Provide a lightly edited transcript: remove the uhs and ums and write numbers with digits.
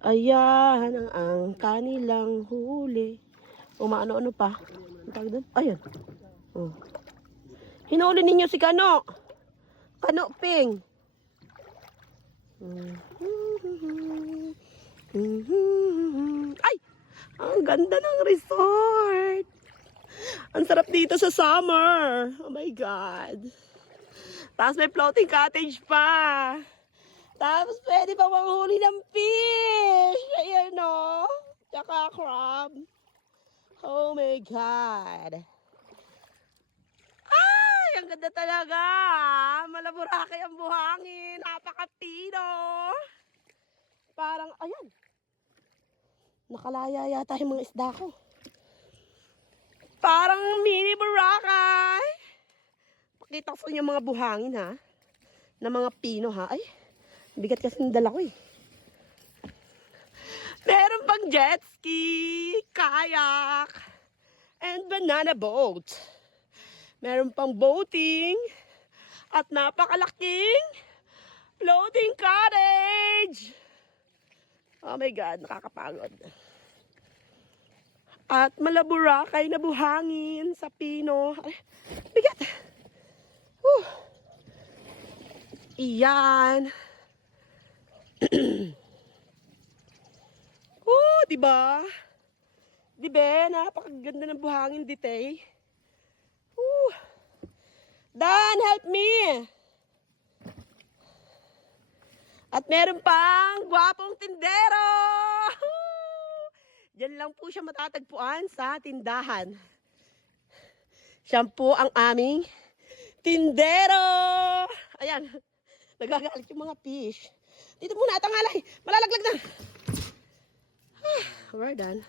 Ayan ang kanilang huli. Umaano-ano pa. Ang tawag doon? Ayun. Oh. Hinuli ninyo si Kano. Kano Ping. Ay! Ang ganda ng resort. Ang sarap dito sa summer. Oh my God. Tapos may floating cottage pa. Tapos pwede pa manghuli ng fish. Ayan o. Tsaka crab. Oh my God. Ay, ang ganda talaga. Malaburakay ang buhangin. Napaka-pino. Parang, ayan. Nakalaya yata yung mga isda ko. Parang mini Boracay. Pakita ko sa inyo mga buhangin ha. Na mga pino ha. Ay, bigat kasi ng dala ko eh. Meron pang jet ski, kayak, and banana boat. Meron pang boating at napakalaking floating cottage. Oh my God, nakakapagod. At malaburakay na buhangin sa pino. Ay, bigat. Iyan. Diba? Diba? Napakaganda ng buhangin dito eh. Dan, help me! At meron pang gwapong tindero! Diyan lang po siya matatagpuan sa tindahan. Siya po ang aming tindero! Ayan, nagagalit yung mga fish. Dito muna, tangalay! Malalaglag na! We're done.